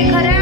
हे खरं